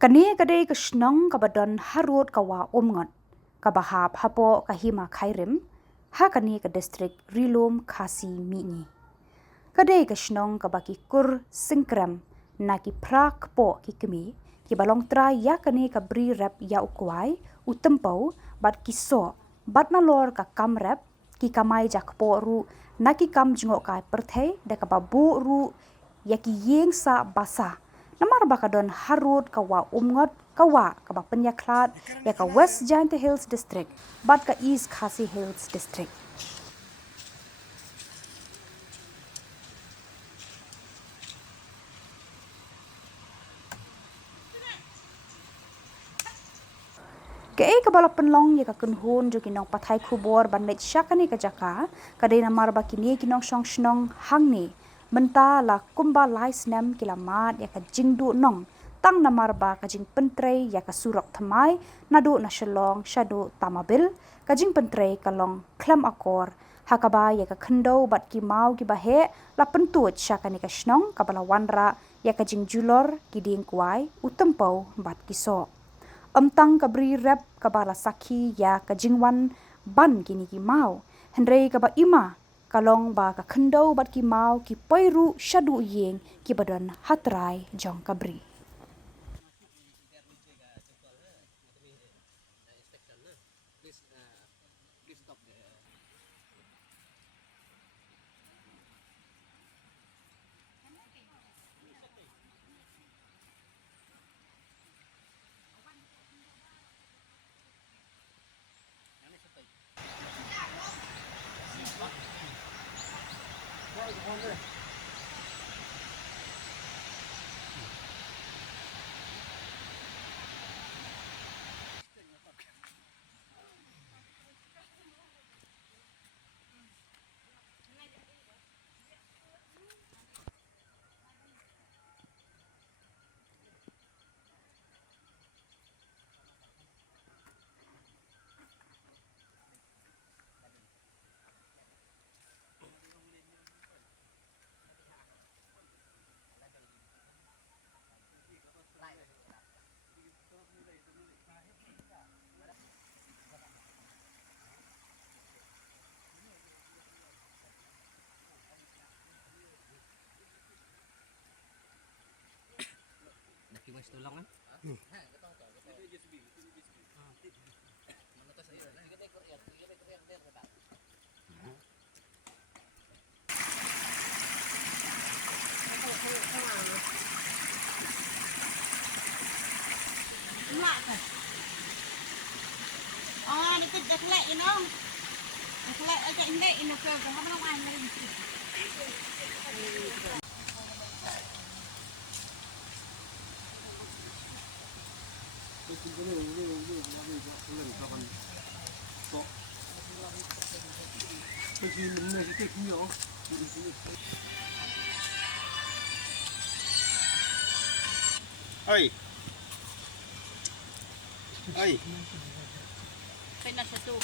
Kani kadai kesnong kabadon harut kawa omngot kabahap hapo kahima khairim ha kani ke distrik Rilum Khasi Mini. Kadai kesnong kabaki kur singkrem na ki prak po ki kemi ki balong tra ya kani ka bri rap ya ukwai utempau bat kiso bat na lor ka kam rap ki kamai jak po ru na ki kam jngok kai perthei da ka babu ru ya ki yeng sa basa namar bakadon harut kawa umngot kawa kaba penyaklat ya ka West Giant Hills District bat ka East Khasi Hills District. Kei kabala penlong ya ka kunhun jo kinong pathai khubor ban met syakani ka jaka kadai namar bakini kinong song shnong hangni menta la kumba lai snem kilamat ya ka jingdu nong tang namar ba ka jing pentrei ya ka surok thamai nadu na shalong shadu tamabil ka jing pentrei kalong klam akor hakaba ya ka khndo bat ki mau ki bahe la pentut syakani ka shnong kabala wanra ya ka jing julor kiding kwai utempau bat kiso amtang kabri rap kabala sakhi ya ka jingwan ban kini ki mau hendrei kaba ima kalong ba ka khndo bat ki mau ki poiru shadu yeng ki badan hatrai jong kabri. Mas tulong kan? Oh, itu dah kelak, you know. Kelak aja ini ke apa namanya lagi. Oi. Oi. Kena satu.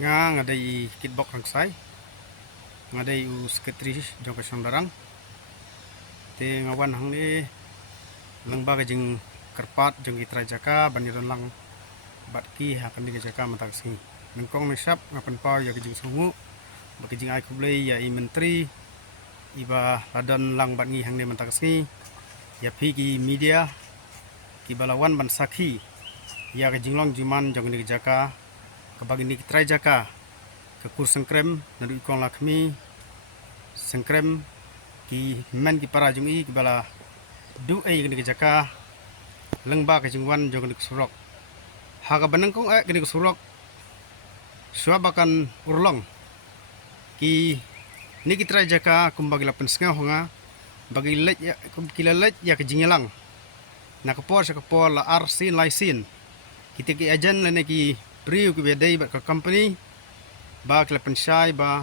Nga ngadai kitbok rangsai ngadai u sekretari jong kasang darang te ngawan hang ni langba jeng kerpat jeng itra jaka baniron lang batki hakan di jaka matak sing nengkong mesap ngapan pau ya kejing sungu bakijing ai kublai ya i menteri iba ladon lang batngi hang ni matak sing ya pi ki media ki balawan ban sakhi ya kejing long juman jong di jaka kabagi ni kitrai jaka ke kur sengkrem nadu ikong lakmi sengkrem ki men ki para jung i ki bala du ai gni jaka lengba ka jingwan jong gni surok haga banang kong gni surok suabakan urlong ki ni kitra jaka kumbagi lapen senga honga bagi let ya kila let ya ke jingelang na kapor sa kapor la arsin laisin kita ki ajan la ne ki priu ki bedai ba ka company ba klapen sai ba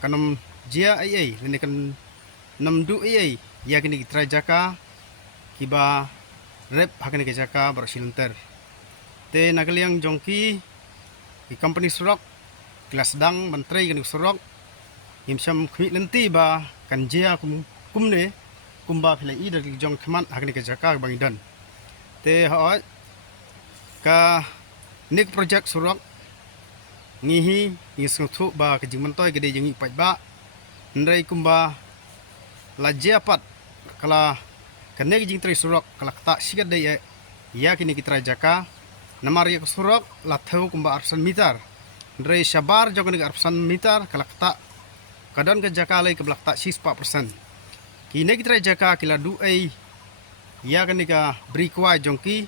kanam jia ai ne kan nam du ai ya kini kitra jaka ki ba rep hakane ke jaka bar silenter te nagaliang jongki ki company surok kelas dang menteri kini surok imsam khmi lenti ba kan jia kumne kumba philai i dari jong khman hakane ke jaka bang dan te ha ka nik project surok ngihi ngisung thu ba ke jingmantoy gede jengi pai ba ndai kumba la japat kala kanek jing tri surok kala ta sigat dai ya kini kitra jaka namar ya surok la thau kumba arsan mitar ndai sabar jong ni arsan mitar kala ta kadon ke jaka lai ke blak ta 6% kini kitra jaka kila du ai ya kini ka bri kwai jongki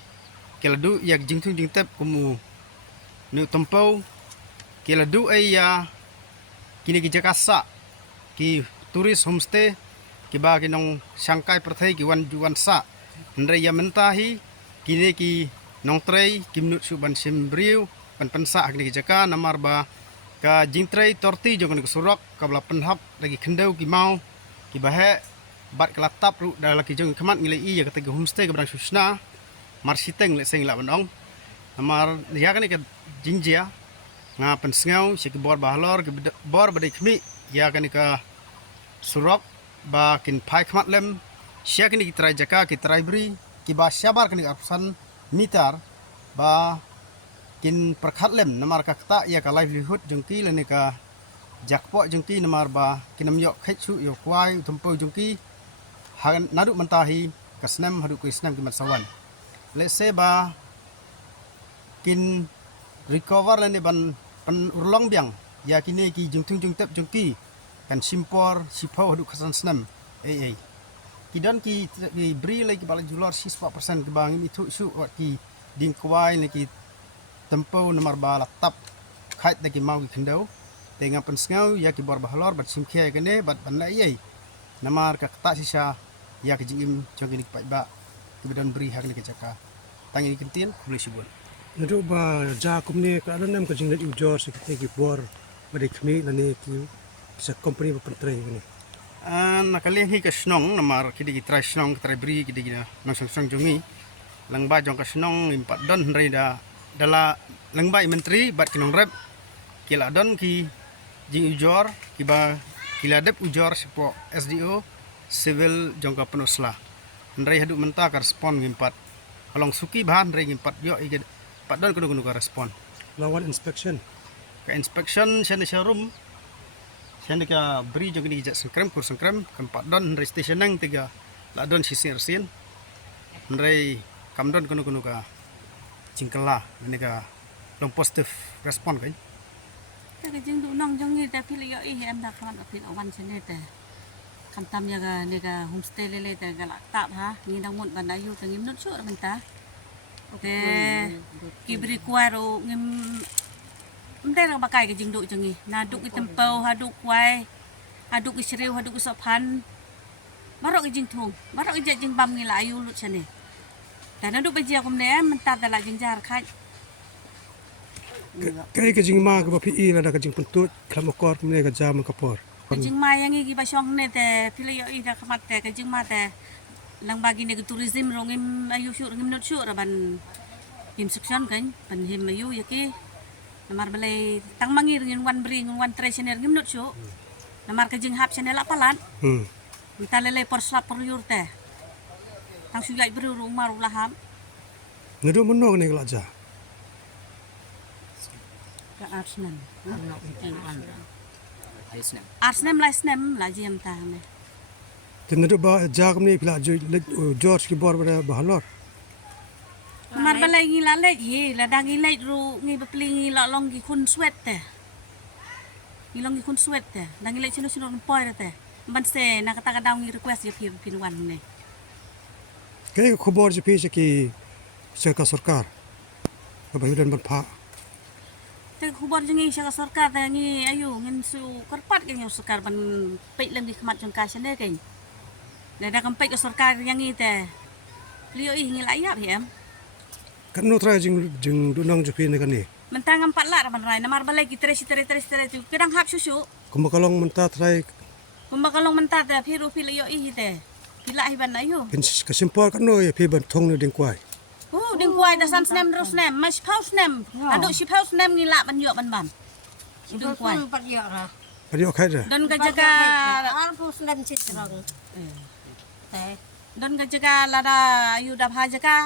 kila du yak jingtung jing tep kumu nu tempau kila du ai ya kini ki jaka sa ki turis homestay ki ba kinong sangkai perthai ki wan juan sa ndre ya mentahi kini ki nong trei kimnut su ban simbriu pan pensa kini ki jaka namar ba ka jingtrei torti jong ni surok ka bla penhap lagi kendau ki mau ki bahe bat kala tap ru da laki jong khamat ngilai i ya kata homestay ka brang susna mar siteng le seng la banong namar ya kan ka jingjia nga pensngau si ki bor bahlor ki bor badai khmi ya kan ka surok ba kin pai khmat lem sia kini ki trai jaka ki trai bri ki ba sabar kini apsan mitar ba kin perkhat lem namar ka kta ya ka livelihood jungki lene ka jakpo jungki namar ba kinam yok khachu yo kwai thumpo jungki han nadu mentahi kasnam hadu ku isnam ki matsawan lese ba kin recover lene ban pan urlong biang ya kini ki jungtung jungtep jungki kan simpor sipau hadu kasan snam ai kidan ki bri lagi bala julor 6% ke bang itu su wat ki ding kwai ne ki tempo nomor bala tap khait de ki mau ki khendau tenga pen snau ya ki bor bahlor bat simkhia kene bat ban ai namar ka kata sisa ya ki jingim jogi ki ba kidan bri hak ne ki jaka tangi kentin boleh sibul Nado ba ja kumne ka adam nam ka jing let ujor se ki bor bade khmi lani ki sa company ba pentre ni nakali hi ka snong namar kidi ki trai snong trai bri kidi gina nang sang jongi langba jong ka snong impat don rei da dala langba menteri bat kinong rep kila don ki jing ujor ki ba kila dep ujor sepo SDO civil jong ka penusla rei hadu menta ka respon ngimpat kalong suki bahan rei ngimpat yo ige pat don kudu ka respon lawan inspection ka inspection sene showroom sene ka bri jong ni jak sengkrem kur sengkrem kan pat don rei station nang tiga la don sisir sin rei kam don kudu ka cingkela ini ka long positif respon kan ta ka jing du nong jong ni ta phil yo i em da khan phil awan sene ta kan tam ya ga ne ga homestay le ta ga la ta ha ni dang mun ban ayu ka ngim not su ban ta te kibri kuaro ngim mde ra bakai ke jing du jangi na duk i tempo ha duk kwai ha duk i sriu ha duk i sophan barok i jing thung barok i jing bam ngi la ayu lut chane ta na duk ba jia kum ne menta ta la jing jar khai kai ka jing ma ka ba pi i la da ka jing puntut klamokor kumne ka jam ka por jing ma yang i ba shong ne te phile yo i da khamat te ka jing ma te lang bagi ne tourism rongim ayu shu rongim not shu ra ban him section kan ban him ayu yaki namar balai tang mangi ngin wan bring wan treasure ngim not shu namar ka jing hap channel apalan ta lele por slap por yur te tang su yai bru rumah laham Nado monno ne la ja ka arsenal Ayos na. arsenal la snem la jam ta ne nado ba ja kumne pila jo let ujor ki bor ba bahlor namar balai ngi la le hi la dang ngi le ru ngi bepli ngi la long gi kun sweat te ngi long gi kun sweat te dang ngi le chino chino poi te ban se na kata kadang ngi request je pin wan ne Kaya kubor je pisa ki seka sarkar. Kabayudan ban pa. te khubor je ngi sya sarkar ta ngi ayu ngin su karpat ke ngi sarkar ban pe lem di khmat jong ka sene ke da kan pe ke sarkar yang ngi te liu ih ngi layap hem Kan no try jing dunang je pina kan ni. mentang empat lat ban rai namar balai ki tres tu kedang hap susu Kumakalong menta try kumbakalong mentar te phiru phil yo ih te pila hi ban ayu pin kasimpor kan no ya pi ban thong ni ding kwai. ding kuai da san snem ros nem mas paus nem adu si paus nem ngi la ban yo ban ding kuai Padi okai dah. don ga jaga Alpus dan citrong. Teh. don ga jaga lada ayu da bha jaga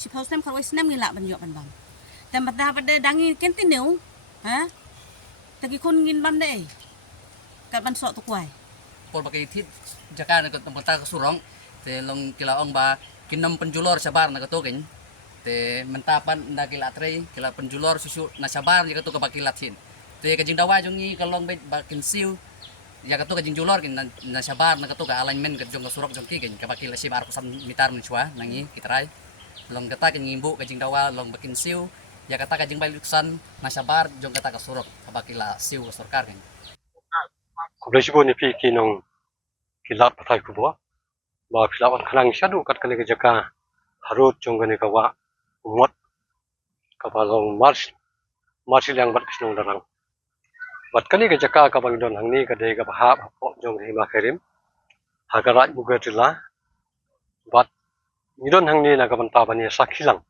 si paus nem kharwai snem ngi la ban yo ban tem bada bade dangi kentineu ha tagi kun ngin ban de kat ban sok tu kuai Pol pakai tit jaka na tempat ke surong te long kila ong ba kinam penjulor sabar na kato ken te mentapan na kila tre kila penjulor susu na sabar jika to ka bakilat hin te kajing dawa jongi kalong bet bakin siu ya kato kajing julor ken na sabar na kato ka alignment ka jong ka surok jong ki ken ka bakil si bar kusan mitar ni chwa nangi kitrai long kata ken ngimbu kajing dawa long bakin siu ya kata kajing baliksan na sabar jong kata ka surok ka bakila siu ka sarkar ken Kublesibo ni pi kinong kilat patai kubo ba kilawan kanang syadu kat kani jaka harut jong kani kawa umot kapalong mars yang bat kisnong darang bat kani jaka kapang don hangni kadai ka bahap po jong hima kerim hagarat buga tila bat nidon hangni na kapan tabani sakilang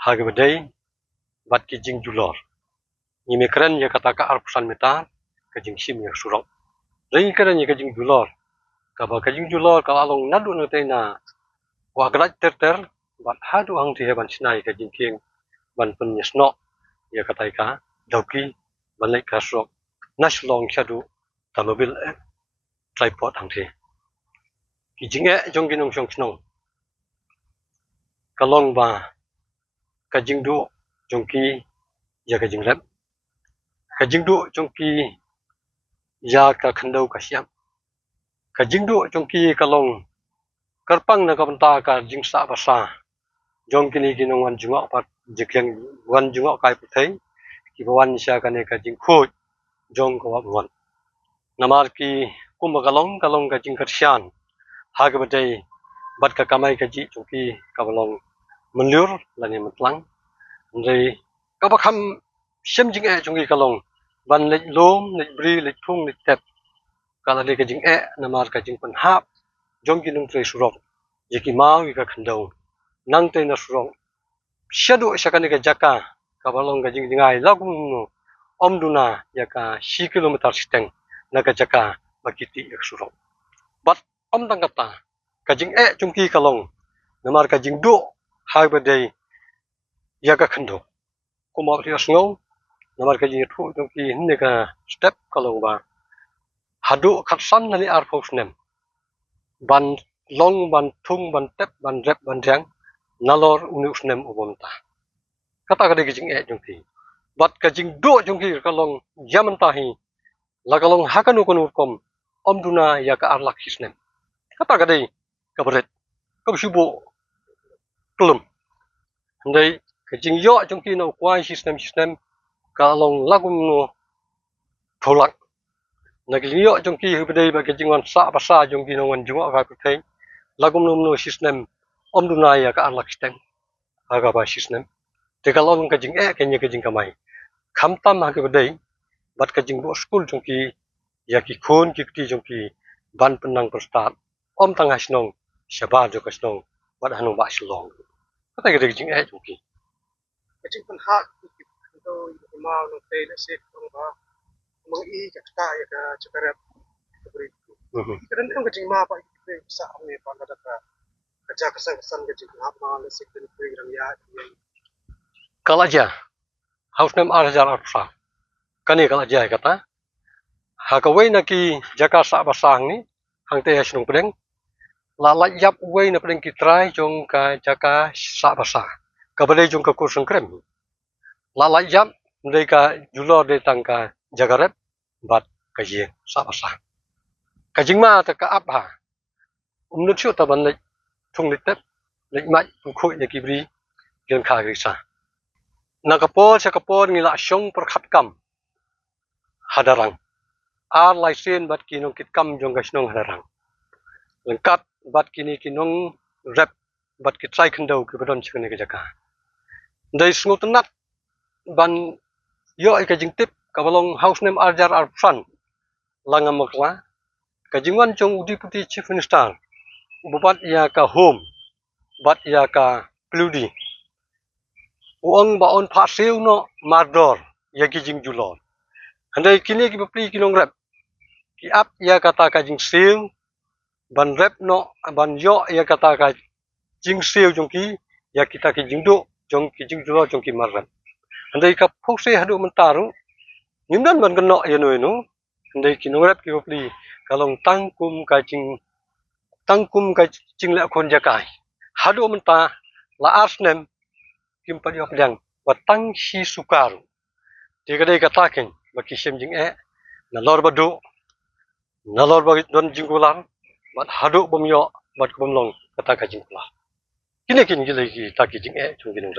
hagbadai bat kijing julor ni mekran ya kata ka arpusan metar kajing sim ya surok Rai kada ni kajing julor. Kaba kajing julor kala along nadu na tay na wagrat ter bat hadu ang tihe ban sinai kajing king ban penyesno ya katai ka dauki ban lai ka sok nas long syadu tamabil tripod ang tihe. Kijing jong ginong syong snong. Kalong ba kajing du jong ki ya kajing rep. Kajing du jong ki ya ka khandau ka siam ka jingdu chongki kalong karpang na kapanta ka jingsa basa jong kini ginong wan junga pat jikyang wan junga kai puthai ki bawan sya kane ka jingkhu jong ko wan namar ki kumagalong kalong ka jingkarsyan hagbadai bat ka kamai ka ji chongki kabalong menlur lani matlang ndai kabakham sem jing chongki kalong ban lệch lôm lệch bri lệch thung lệch tẹp kala le ka jing namar ka jing pan hap jong ki nung tre surong jeki mau ka khandau nang te na surong shadu shakane ka jaka ka balong ka jing jingai lagum no omduna ya ka 6 kilometer siteng na ka jaka bakiti ya surong bat om dang kata ka jing chungki kalong namar ka jing do ha badai ya ka khandau kuma ri asngau namar ka jing thu jong ki hinne ka step kalong ba hadu khatsan nali ar nem ban long ban thung ban tep ban rep ban jang nalor unus nem ubonta kata ka de jing jong ki bat ka jing do jong ki kalong yaman tahi la kalong hakanu konu kom omduna ya ka ar lakhis nem kata ka de ka bret ka subo klum ndai ka jing yo jong ki no kwai system kalong lagum no tholak naglio jong ki hubdei ba kejingon sa basa jong ki no wan junga ka kuthai lagum no system omduna ya ka alak stem aga ba system te kalong ka jing kenya ka jing kamai khamtam ha hubdei bat ka jing bo school jong ki ya ki khon ki ti jong ki ban penang perstat om tang hasnong shaba jo kasnong bat hanong ba silong kata ka jing jong ki Kajing pan ha to mau no te na se kong ba mang I ka ta ya ka chakarap kabri kan ang kajing ma pa I sa ne pa ka ka kaja ka san kajing ha ma le se kan pe ram ya kalaja haus nem arjar arsa kani kalaja kata hakawai na ki jaka sa basang ni hang te hasnong pedeng la la yap wei na pedeng ki trai jong ka jaka sa basa ka bale jong ka kursun krem la la yap ndai ka julo de tangka jagarep bat ka ye sa basa Kajing ma ta ka ap ha. Umnut shu ta ban lek thung lek tep lek mai khoi ya kibri gen kha grisa. Nakapol sa kapol ngila syong perkhat kam hadarang. Ar laisen bat kinong kit kam jong gasnong hadarang. Lengkap bat kini kinong rep bat kit sai kendau ke badon chikene ke jaka. Dai sngut nat ban yo ai kajing tip kabalong house name arjar arfan langam makla kajingwan jong deputy chief minister bubat ya ka home bat ya ka pludi uang baon pha seu no mardor ya kijing julor handai kini ki bapli kinong rep ki ap ya kata kajing seu ban rep no ban yo ya kata ka jing seu jong ki ya kita kijing do jong kijing julor jong ki marrep handai ka phose hadu mentaru nimdan ban keno ya no eno handai kinong rep ki bapli kalong tangkum kajing la kon jakai hadu menta la arsnem kim pa yok jang watang si sukaru tiga dai kataken baki sem jing na lor badu na lor bagi don jingkular bat hadu bom yo bat bom long kata ka jingkular kini gilai ki taki jing chung ginung